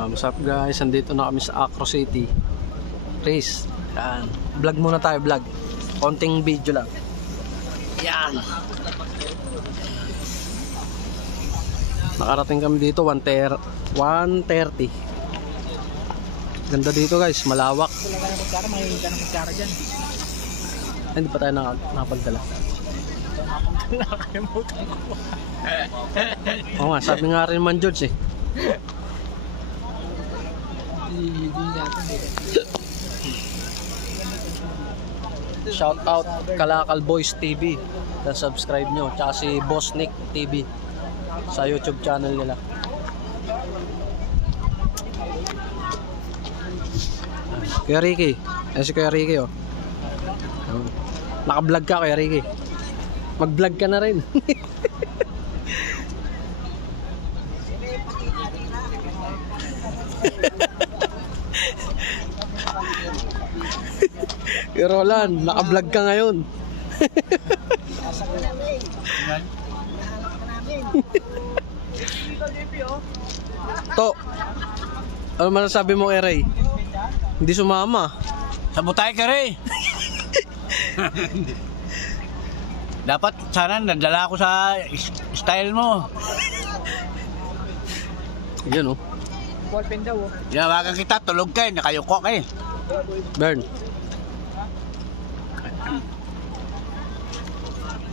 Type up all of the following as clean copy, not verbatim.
What's up guys, andito na kami sa Acro City Race. Yan. Vlog muna tayo, vlog. Konting video lang. Yan. Nakarating kami dito 1:30. Ganda dito guys, malawak. Ay, hindi pa tayo nakapagdala. Nakalimutan ko. Oo nga, sabi nga rin man George eh. Shout out Kalakal Boys TV. Na-subscribe nyo. Tsaka si Boss Nick TV sa YouTube channel nila. Kuya Ricky. Ayan si Kuya Ricky oh. Naka-vlog ka Kuya Ricky. Mag-vlog ka na rin. Kuya Roland, naka-vlog ka ngayon. To, ano masasabi mo kay Ray? Hindi sumama. Sabutay ka rin. Dapat sana nadala ako sa style mo. Yan oh. Ballpen daw oh. Ginawagan kita, tulog ka eh, nakayuko ka eh. Bern.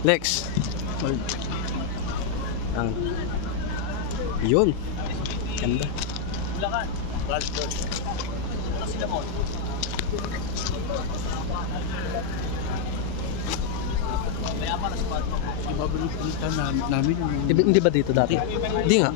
Lex. Ang. Yun. Ganda. Mabilis namin. Hindi ba dito dati? Hindi nga.